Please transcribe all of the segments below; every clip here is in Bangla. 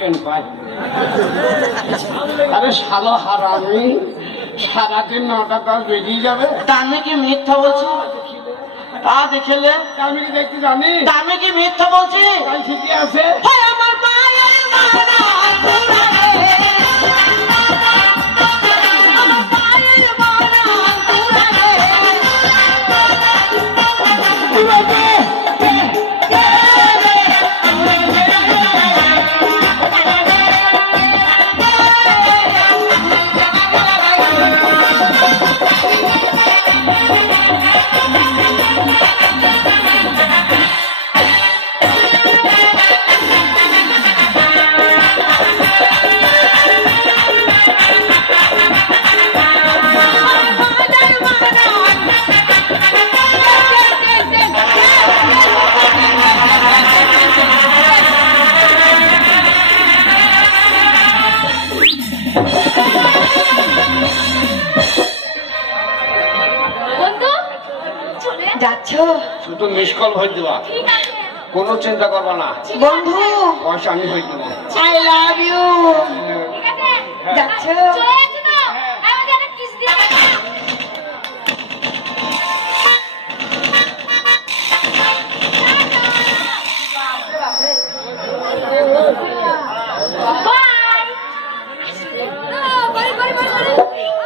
কেন পাই? আরে শালা হারামি, সারাদিন 9টা 10 বেরিয়ে যাবে। আমি কি মিথ্যা বলছি? তা দেখলে আমি কি দেখতে জানি? আমি কি মিথ্যা বলছি? তাই ঠিকই আছে। আমার মায়ের মারা যাচ্ছ? শুধু মিস কল হয়ে দেবা, কোনো চিন্তা করবা না। বন্ধু পয়সা আমি হয়ে দেবো। I love you. যাচ্ছ?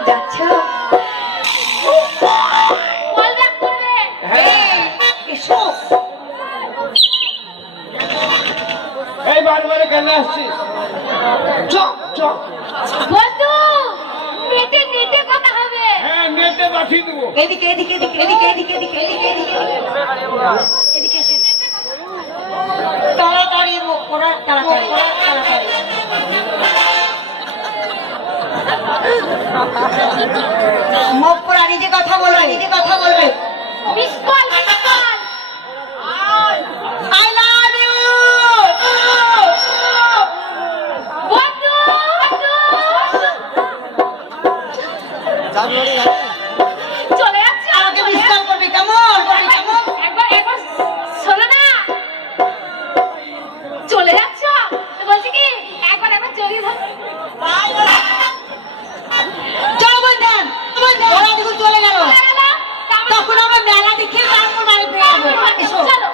যাচ্ছ? এই বারবারে কেন আসছিস? হ্যাঁ, নেটে পাঠিয়ে দেবো। এদিকে এদিকে এদিকে এদিকে এদিকে এদিকে এদিকে এদিকে এসে তাড়াতাড়ি মুখ করা, তাড়াতাড়ি তাড়াতাড়ি। মুখ করা, নিজে কথা বলবে, নিজে কথা বলবে। I love you. চলে যাচ্ছে, আমাকে মিস কল করবি, কেমন করবি, কেমন? একবার শোনো না, চলে যাচ্ছ বলছি কি একবার জড়িয়ে ধর। চলো বন্ধন, ওরা দেখুন চলে গেল। তখন আমরা মেলা দেখে তারপর বাড়ি ফিরে যাবো। এসো। চলো।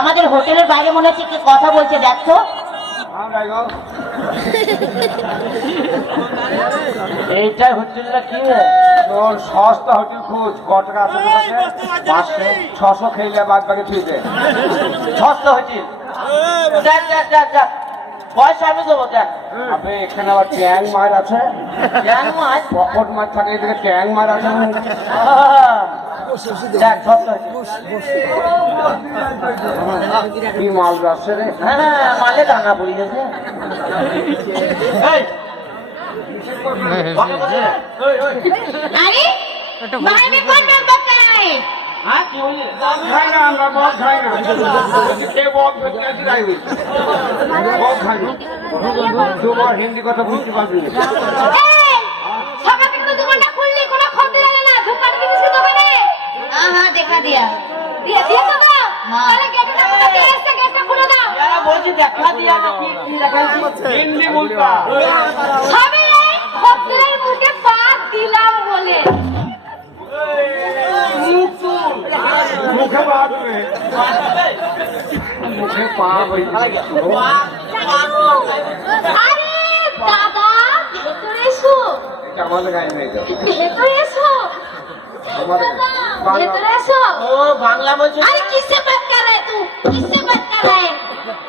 আমাদের হোটেলের বাইরে মনে হচ্ছে কি কথা বলছে, দেখো। এইটাই হোটেলটা কি তোর সস্তা হোটেল খোঁজ ক টাকা আছে তোর কাছে? 500 600 খেলে বাদ বাকি তুই দে। সস্তা হোটেল দেখ দেখ দেখ দেখ পয়সা আমি দেবো দেখ আপনি এখানে আবার ট্যাং মার আছে, ট্যাং মাছ পকেট মার থাকে, এদিকে ট্যাং মার আছে। দেখ সস্তা হোটেল কি মাল আছে রে? হ্যাঁ মালে দানা পড়ে গেছে এই, अरे बाहर में कौन बक कर रहा है? হ্যাঁ কি বললি বক খাই না, আমরা বক খাই না। কে বক ধরতে আছে তাই বলছি। বক খাই না। তোমার হিন্দি কথা বুঝতে পারবি না। এই, সকাল থেকে তো দোকানটা খুললি, কোনো খদ্দের এলো না। ধূপকাঠি দিয়েছিস দোকানে? हाँ हाँ देखा दिया দিয়েছো তো? তাহলে গেটে চাবিটা দিয়ে এসছে, গেটটা খুলে দাও। যারা বলছি দেখা দিয়া না কি কি দেখাচ্ছি হিন্দি বলতা। সবে এই খদ্দেরের মুখে পা দিলাম বলে। মুখে পা ধরে। মুখে পা হইছে। আরে দাদা, ভেতরে এসো। এটা আমাদের গায়ে নেই তো। ভেতরে এসো। আমাদের দাদা, ভেতরে এসো। ও বাংলা বলছে अरे किससे बात कर रहा है तू? किससे बात कर रहा है?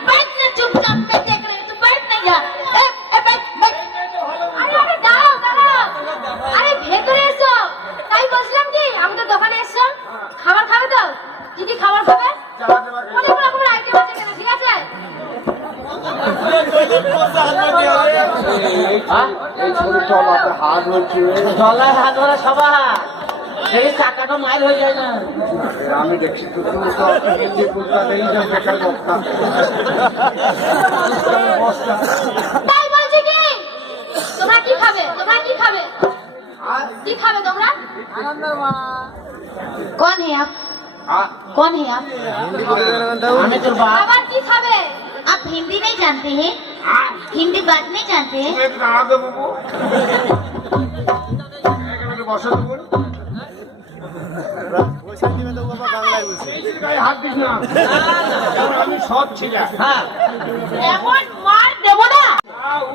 बैठ ना चुपचाप, मैं देख रही हूँ, तू बैठ नहीं जा। बैठ बैठ। আরে আরে দাঁড়াও দাঁড়াও। আরে ভেতরে এসো। তাই বলছিলাম কি, আমাদের দোকানে এসো। খাবার খাবে তো? কি কি খাবার খাবে? অনেক রকমের আইটেম আছে এখানে, ঠিক আছে? এই ছোট চল আছে হাত হচ্ছে। জলায় হাত ধরা সবাই এই টাকাটা মাইল হয়ে যায় না আমি দেখছি তো তুমি তো হিন্দি বুঝতে নেই যে বেকার বক্তা। তাই বলছি কি, তোমরা কি খাবে? তোমরা কি খাবে? কি খাবে তোমরা? कौन है आप? कौन है आप? আমি তোর বাপ আবার কি খাবে? आप हिंदी नहीं जानते हैं? हिंदी बात नहीं जानते हैं? তুমি একটু দাঁড়াতে বাবু। এখানে একটু বসো তুমি। গায়ে হাত দিস না। আমি সব ছিলাম। হ্যাঁ এমন মার দেবো না।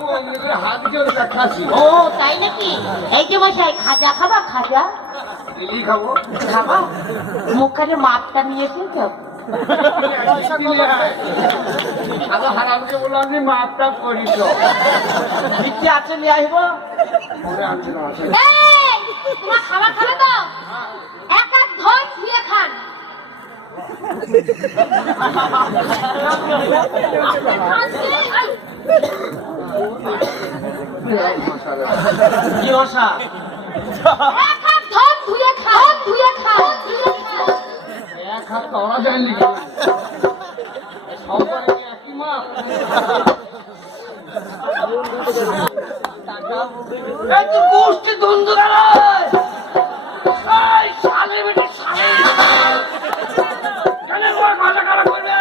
ও এমনি করে হাত দিয়ে ওটা খাচ্ছি। ও তাই নাকি? এই যে মশাই খাজা খাবা? খাজা দিলি খাবো। খাবা? মুখে মাপটা নিয়েছে তো? আবার হারামকে বললাম যে মাপটা করিস। দিচ্ছি আছে নিয়ে আসবো মনে আনছে না আছে। এই, তোমরা খাবার খাবে তো? এক এক ধর ধুয়ে খান। কি ভাষা এক হাত ধর ধুয়ে খান, ধুয়ে খান, ধুয়ে খান। এক হাত করা যায়নি। সম্পর্কে একই মাপ। এই তো গোষ্ঠী ধুন্দু গেল এই শালে বেটি শালে কেন ওর ভাষা খারাপ করবে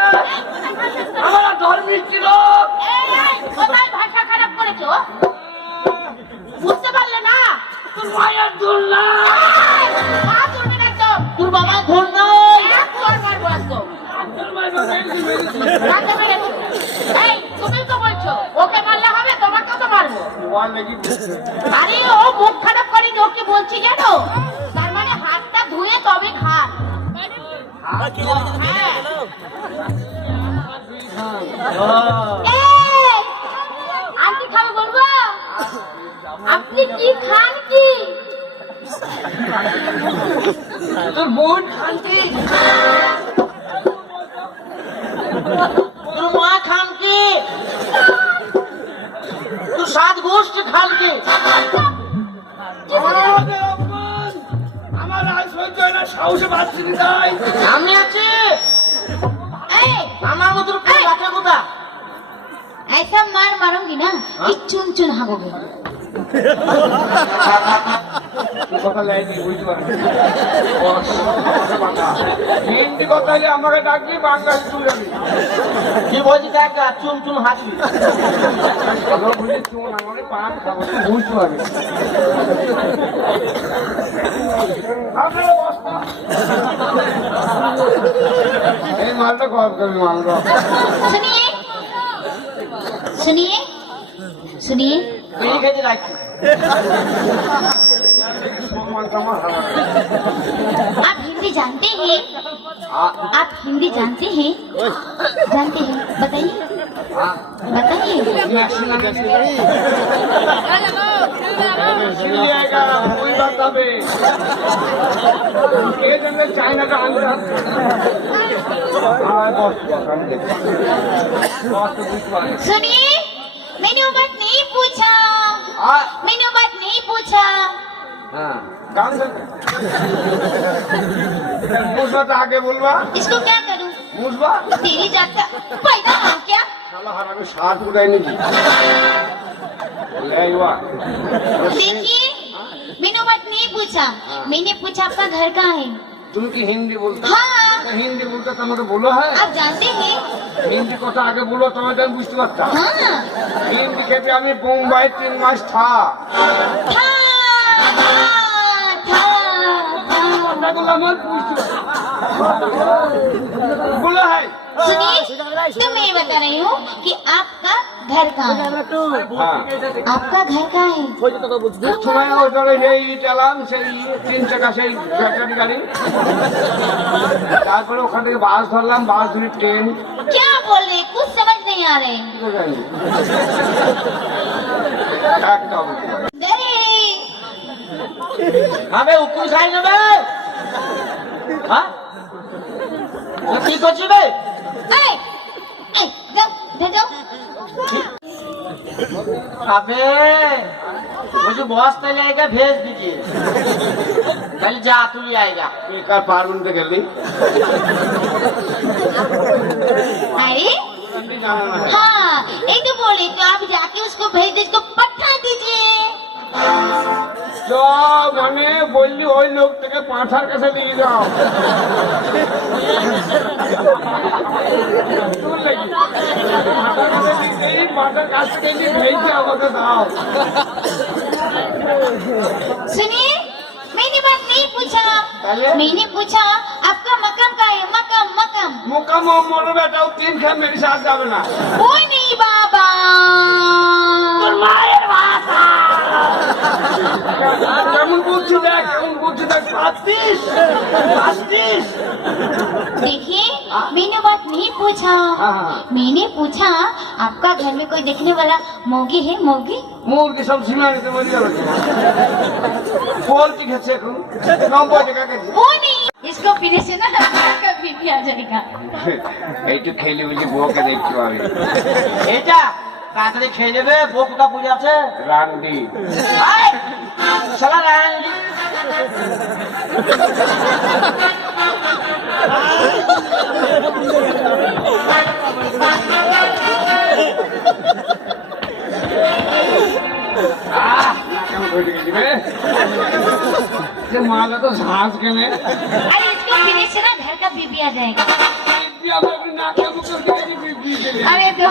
আমরা ধর্মিষ্ঠী লোক এই, কোথায় ভাষা খারাপ করেছো? বুঝতে পারলে না? তোর মায়ের দুল না পা তুলবে না একদম। তোর বাবার ধুল নাই এক চড় মারবো একদম। রাখতে পেরেছি। এই, তুমি তো বলছো ওকে মারলে হবে, তোমাকেও তো মারবো। তোমার নাকি আরে ও মুখ খারাপ করেনি, ওকে বলছি জানো, তার মানে হাতটা ধুয়ে তবে খান। হ্যাঁ। এই, আর কি খাবে বলবো? আপনি কি খান কি? তোর বোন খানকি তোর মা খানকি তোর সাত গোষ্ঠী খানকি আমার আজ সহ্য হয় না, সাহসে বাঁচতে তাই। আমি আছি এই, আমার মতো বাচ্চা কোথা ऐसा मार मारूंगी ना कि चुन चुन हागोगे। কথা লাইনি বুঝতে পারছি। হিন্দি কথা হলে আমাকে ডাকবি, বাংলা তুই যাবি। কি বলছি দেখ চুন চুন হাসি কথা বুঝে চুন আমাকে পান খাবো, তুই বুঝতে পারবি। আপনারা বস্তা। এই মালটা কম করবি মালটা। सुनिए सुनिए सुनिए বিড়ি খেতে রাখছি সম্মান আমার হারা आप हिंदी जानते हैं आप हिंदी जानते हैं बताइए बताइए जाएगा कोई बात अबे ये जंगल चाइना का अंदर सुनिए मैंने वो बात नहीं पूछा मैंने वो बात नहीं पूछा मुझबा तो आगे बोलवा इसको क्या करूं मुझबा तेरी जात का पैदा हो क्या साला हरामी साथ उड़ाई नहीं ले युवा देखिए मैंने वो बात नहीं पूछा मैंने पूछा आपका घर कहाँ है तुम की हिंदी बोलता हाँ हिंदी बोलता तुम्हें बोलो है आप जानते हैं हिंदी কথা আগে বলো তোমার জান বুঝতে পারতাম हाँ হিন্দি খেতে আমি বোম্বাই 3 মাস থা था কথাগুলো আমার বুঝতে बोलो है सुनिए तो मैं ये बता रही हूँ कि आपका घर कहाँ है हाँ आपका घर कहाँ है তোমায় ওই ধরে এই চালাম সেই 3 চাকা সেই ব্যাটারি গাড়ি তারপরে ওখান থেকে বাস ধরলাম বাস ধরে ট্রেন क्या बोल रहे कुछ समझ नहीं आ रहे একদম गए আমি উকুল খাই নেবে হ্যাঁ কি করছি বে अरे ए, जाओ इधर जाओ अबे मुझे बॉस तले आएगा भेज दीजिए कल जा तू ले आएगा কার পারবেন তো গেলি अरे हाँ एक तो बोले तो आप जाके उसको भेज दे उसको पठा दीजिए তো মানে বললি ওই লোক থেকে পাঁঠার কাছে দিয়ে যাও পাঁঠার কাছ থেকে নিয়ে ভেজে আমাকে দাও सुनिए मैंने बात नहीं पूछा पहले? मैंने पूछा आपका मकाम का है मकाम मकाम মোকাম মরো বেটাও 3 খান মেরে সাথ যাবে না कोई नहीं बाबा কেমন বলছো দেখ কেমন বলছো দেখ 35 देखिए मैंने बात नहीं पूछा हाँ। मैंने पूछा आपका घर में कोई देखने वाला मोगी है मोगी মুরগি সব সীমা নিতে বলি গেল পোলট্রি খেছে এখন 90 টাকা কেজি वो नहीं इसको पीने से ना आपका बीपी आ जाएगा এইটু খেলে বলি বউকে দেখতে পাবে এইটা তাড়াতাড়ি খেয়ে নেবে বউ কোথা পড়ে আছে রান্ডি আয়, শালা রান্ডি। যে মালা তো ঝাঁস কেনে अरे इसको पीने से ना घर का बीपी आ जाएगा अरे दो